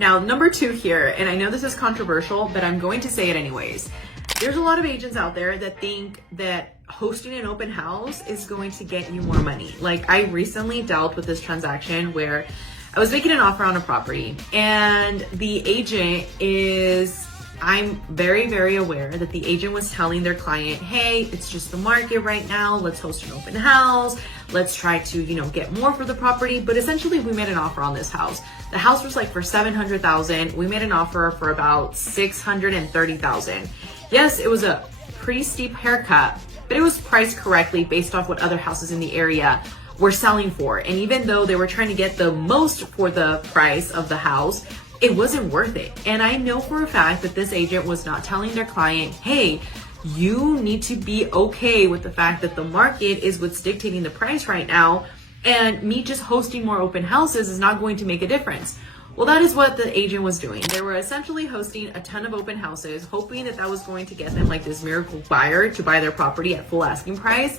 Now, number 2 here, and I know this is controversial, but I'm going to say it anyways. There's a lot of agents out there that think that hosting an open house is going to get you more money. Like, I recently dealt with this transaction where I was making an offer on a property, and the agent I'm very, very aware that the agent was telling their client, hey, it's just the market right now. Let's host an open house. Let's try to, get more for the property. But essentially, we made an offer on this house. The house was like for $700,000. We made an offer for about $630,000. Yes, it was a pretty steep haircut, but it was priced correctly based off what other houses in the area were selling for. And even though they were trying to get the most for the price of the house, it wasn't worth it. And I know for a fact that this agent was not telling their client, hey, you need to be okay with the fact that the market is what's dictating the price right now, and me just hosting more open houses is not going to make a difference. Well, that is what the agent was doing. They were essentially hosting a ton of open houses, hoping that that was going to get them like this miracle buyer to buy their property at full asking price.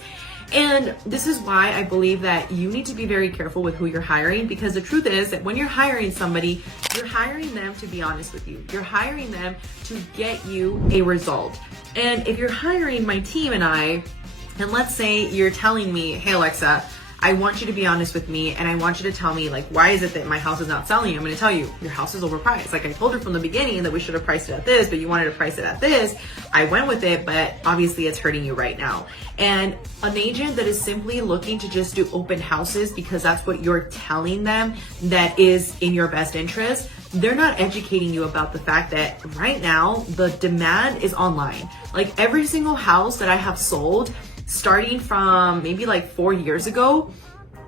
And this is why I believe that you need to be very careful with who you're hiring, because the truth is that when you're hiring somebody, you're hiring them to be honest with you. You're hiring them to get you a result. And if you're hiring my team and let's say you're telling me, hey, Alexa, I want you to be honest with me, and I want you to tell me, like, why is it that my house is not selling? I'm going to tell you, your house is overpriced. Like, I told her from the beginning that we should have priced it at this, but you wanted to price it at this. I went with it, but obviously it's hurting you right now. And an agent that is simply looking to just do open houses because that's what you're telling them that is in your best interest, they're not educating you about the fact that right now the demand is online. Like, every single house that I have sold, starting from maybe like 4 years ago,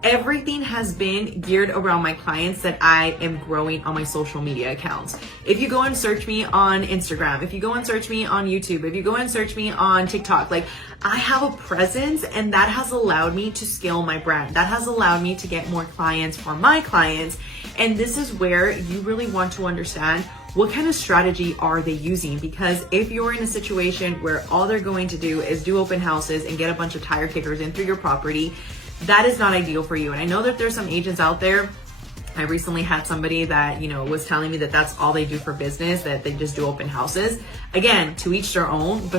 everything has been geared around my clients that I am growing on my social media accounts. If you go and search me on Instagram, if you go and search me on YouTube, if you go and search me on TikTok, like, I have a presence, and that has allowed me to scale my brand. That has allowed me to get more clients for my clients. And this is where you really want to understand what kind of strategy are they using? Because if you're in a situation where all they're going to do is do open houses and get a bunch of tire kickers in through your property, that is not ideal for you. And I know that there's some agents out there. I recently had somebody that, was telling me that that's all they do for business, that they just do open houses. Again, to each their own, but